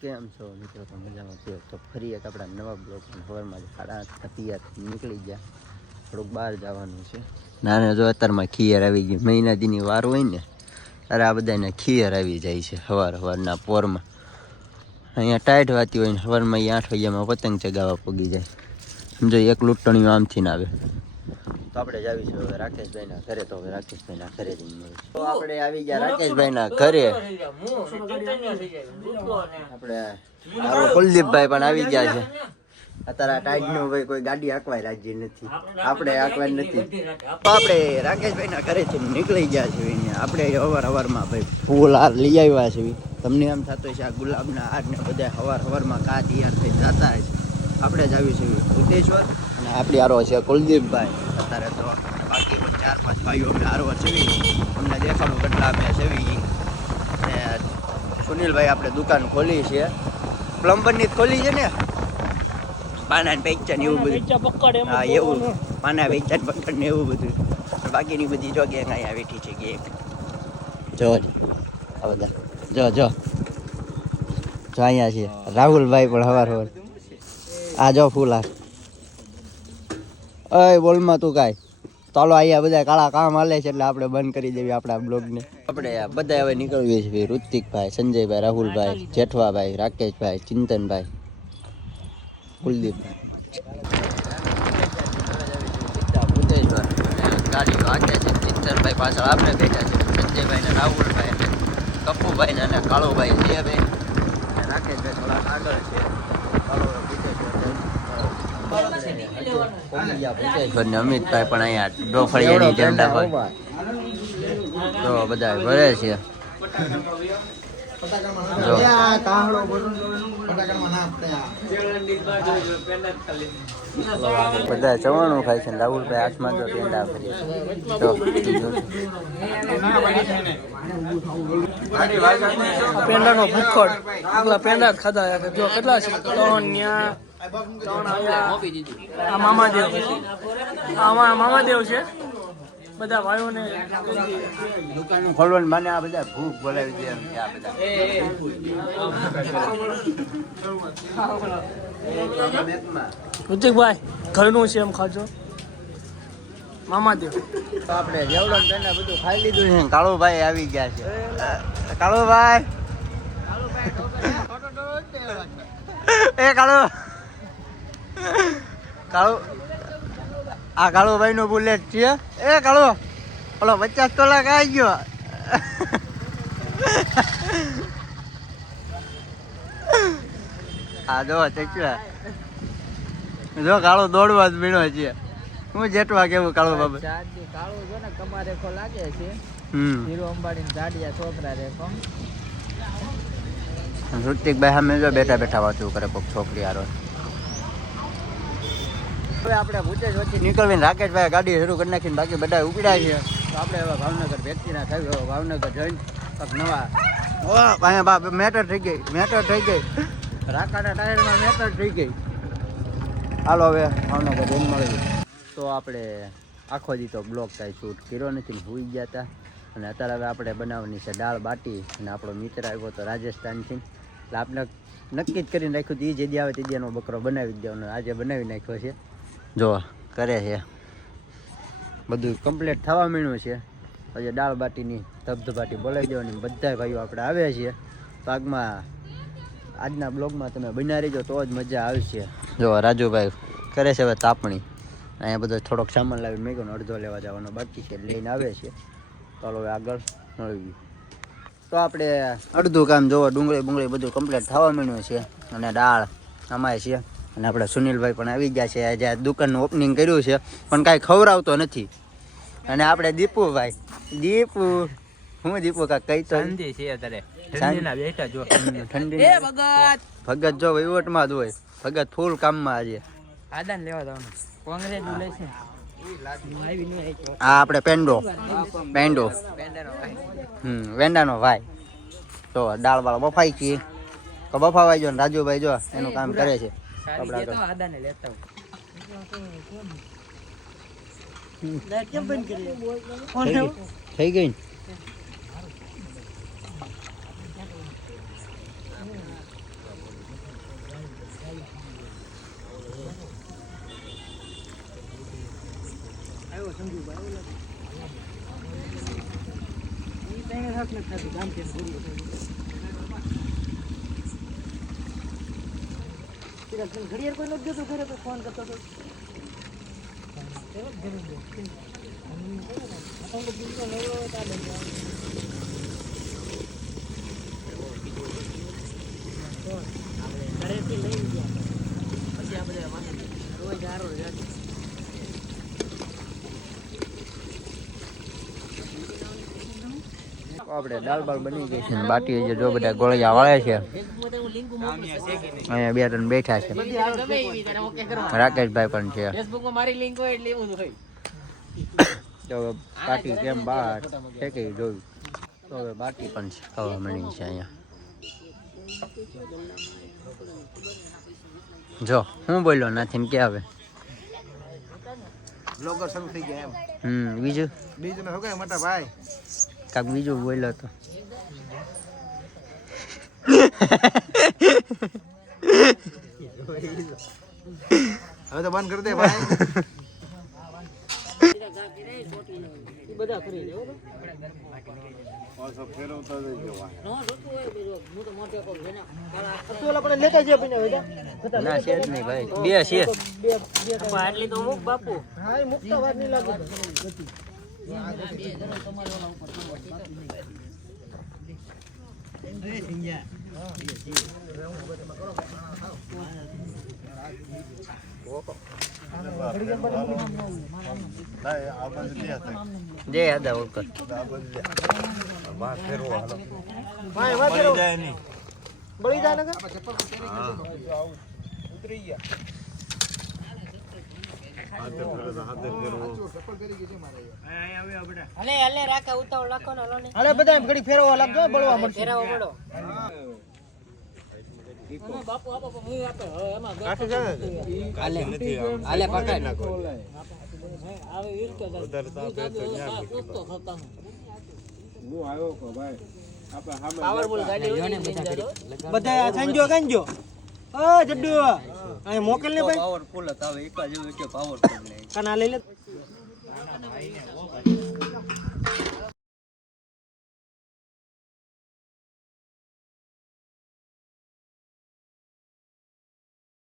કેમ છો મિત્રો? તો મજામાં છો? તો ફરી એક આપણા નવા બ્લોગ સવારમાં 8:30 તૈયાર નીકળી ગયા. થોડુંક બહાર જવાનું છે. નાને જો અત્યારમાં ખીયર આવી ગઈ. મહિના દીની વાર હોય ને ત્યારે આ બધાને ખીયર આવી જાય છે સવારના પોરમાં. અહીંયા ટાઈટ વાતી હોય ને સવારમાં 8 વાગ્યામાં પતંગ ચગાવવા પગી જાય. સમજો એક લૂંટણીઓ આમથી ના આવે. તો આપણે જ આવીશું હવે રાકેશભાઈના ઘરે. તો હવે રાકેશભાઈના ઘરે જઈને તો આપણે આવી ગયા રાકેશભાઈના ઘરે. આપણે કુલદીપભાઈ પણ આવી ગયા છે. અત્યારે ટાઈડનું ભાઈ કોઈ ગાડી હાંકવાય રાજી નથી. આપણે હાંકવાય નથી. તો આપણે રાકેશભાઈના ઘરેથી નીકળી ગયા છે. આપણે સવારમાં ભાઈ ફૂલ હાર લઈ આવ્યા છે. તમને એમ થતું છે આ ગુલાબના હાર ને બધા સવારમાં કા તૈયાર થઈ જતા હોય છે. આપણે જ આવી છે ઉદ્દેશ્વર અને આપણી હારો છે કુલદીપભાઈ. અત્યારે તો બાકી 4-5 ભાઈઓ અમે હારો છે. અમને દેખાડું કેટલા અમે છે. અને સુનિલભાઈ આપણે દુકાન ખોલી છે, પ્લમ્બરની જ ખોલી છે ને, પાના વેચાણ એવું બધું. હા એવું પાના વેચાણ પકડ ને એવું બધું. બાકીની બધી જો ગેંગ અહીંયા બેઠી છે. ગેંગ જો આ બધા જો અહીંયા છે રાહુલભાઈ પણ સવાર આ જો ફૂલા. અય બોલમાં તું કાંઈ ચાલો અહીંયા બધા કાળા કામ હાલે છે એટલે આપણે બંધ કરી દેવી આપણા બ્લોગને. આપણે બધા હવે નીકળીએ છીએ. ઋતિકભાઈ, સંજયભાઈ, રાહુલભાઈ, જેઠવાભાઈ, રાકેશભાઈ, ચિંતનભાઈ, કુલદીપભાઈ. ગાડીઓ આગે છે. ચિંતનભાઈ પાછળ આપણે બેઠા છે. સંજયભાઈ ને રાહુલભાઈ ને કપ્પુભાઈ ને કાળુભાઈ છે. રાકેશભાઈ થોડા આગળ છે. અમિતભાઈ પણ અહીંયા ડોફળિયાની ઝંડા પર તો બધા ભરે છે. બધા ચવાણું ખાય છે. રાહુલભાઈ હાથમાં તો પેંડા ફરી પેંડાનો ભૂખડ પેંડા ખાધા જો કેટલા છે. 3 મામાદેવ છે. બધા ભાઈઓને દુકાન ખોલવાનું મને આ બધા ભૂખ બોલાવી દે. આ બધા ઋતિકભાઈ ઘરનું છે એમ ખાજો. મામાદેવ તો આપણે જેવડો પેંડા બધું ખાઈ લીધું છે. કાળુભાઈ આવી ગયા છે. કાળુભાઈ એ કાળુ આ કાળુભાઈ નું બુલેટ છે. એ કાળુ ઓલો 50 તોલા ખાઈ ગયો. આ જો ચચવા જો કાળો દોડવા જ મીણો છે. હું જેટવા કેવું કાળો બાબા કાળો જો ને કમા રેખો લાગે છે. હીરો અંબાણી જાડિયા છોકરા રેખો. ઋતિકભાઈ સામે જો બેઠા વાતું કરે કોક છોકરી હારો. હવે આપણે ભૂતે જ વચ્ચે નીકળવીને રાકેશભાઈ ગાડી શરૂ કરી નાખીને બાકી બધા ઉપડ્યા છે. તો આપણે હવે ભાવનગર વ્યક્તિના થયું. ભાવનગર જઈને અહીંયા મેટર થઈ ગઈ. રાકાના ટાયરમાં મેટર થઈ ગઈ. હાલો હવે ભાવનગર જઈને મળીએ. તો આપણે આખો દી તો બ્લોગ કાંઈ શૂટ કર્યો નથી ને હોઈ ગયા હતા. અને અત્યારે હવે આપણે બનાવવાની છે દાળ બાટી. અને આપણો મિત્ર આવ્યો તો રાજસ્થાનથી એટલે આપણે નક્કી જ કરીને રાખ્યું હતું એ જે દી આવે તે દીનો બકરો બનાવી જ દેવાનો. આજે બનાવી નાખ્યો છે. જો કરે છે બધું કમ્પ્લીટ થવા માંડ્યું છે. પછી દાળ બાટીની ધબધબાટી બોલાવી દેવાની. બધા ભાઈઓ આપણે આવ્યા છીએ. ભાગમાં આજના બ્લોગમાં તમે બના રહીજો તો જ મજા આવશે. જો રાજુભાઈ કરે છે હવે તાપણી. અહીંયા બધો થોડોક સામાન લાવીને મેં કહ્યું અડધો લેવા જવાનો બાકી છે લઈને આવે છે. ચાલો હવે આગળ મળવી. તો આપણે અડધું કામ જોવો ડુંગળી બધું કમ્પ્લીટ થવા માંડ્યું છે. અને દાળ અમાય છે. અને આપણે સુનિલભાઈ પણ આવી ગયા છે. આજે દુકાનનું ઓપનિંગ કર્યું છે પણ કાંઈ ખવડાવતો નથી. અને આપણે દીપુભાઈ હું દીપુ કાંઈ કઈ તો ઠંડી ભગત જો વહીવટમાં જ હોય. ભગત ફૂલ કામમાં આજે આદાન લેવા જવાનું. કોંગ્રેચ્યુલેશન. આ આપણે પેંડો વેંડાનો ભાઈ. તો દાળ વાળો બફાઈ છીએ તો બફાવાઈ જો ને રાજુભાઈ જો એનું કામ કરે છે. થઈ ગઈ ઘડિયાળ કોઈ નથી દેતો ઘરે ફોન કરતો હતો ઘરેથી લઈ ગયા પછી આપણે રોજ આરો આપણે દાળ બાળ બની ગઈ છે બાકી જે જો બધા ગોળિયા વાળે છે અહીંયા બે ત્રણ બેઠા છે રાકેશભાઈ પણ છે ફેસબુકમાં મારી લિંક હોય એટલે એવું હોય તો હવે બાકી કેમ બહાર છે કે જોયું તો હવે બાકી પણ છે ખાવા મળી છે અહીંયા જો હું બોલ્યો નથી કે હવે બ્લોગર શરૂ થઈ ગયા બીજું બીજું ને શું કહે મોટા ભાઈ કાક બીજું બોલ્યો તો હવે તો બંધ કરી દે ભાઈ બધા કરી લે ના છે જ નહીં ભાઈ બે છે આટલી તો મુક બાપુ હા મુકતા વાત નહીં લાગે જય આદા ઓળખ બળી જાય ને ઉતરી ગયા હલે હલે રાખા ઉતાવળ રાખો ને હલો ને હલે બધા એમ ઘડી ફેરવા લાગજો બળવા મળશે ફેરવા મળો બાપુ આપો હું આપે હવે એમાં હાલે હાલે પકડ નાખો આવે વીર કે ઉધરતા પે તો ન્યા તો ખતમ હું આવ્યો કો ભાઈ આપણે સામે પાવરફુલ ગાડી હોય ને બધા સંજો ગંજો ઓ જડ્ડુ અહીં મોકલ ને ભાઈ પાવરફુલ હતા હવે એક જ એવું કે પાવરફુલ નહીં કના લઈ લે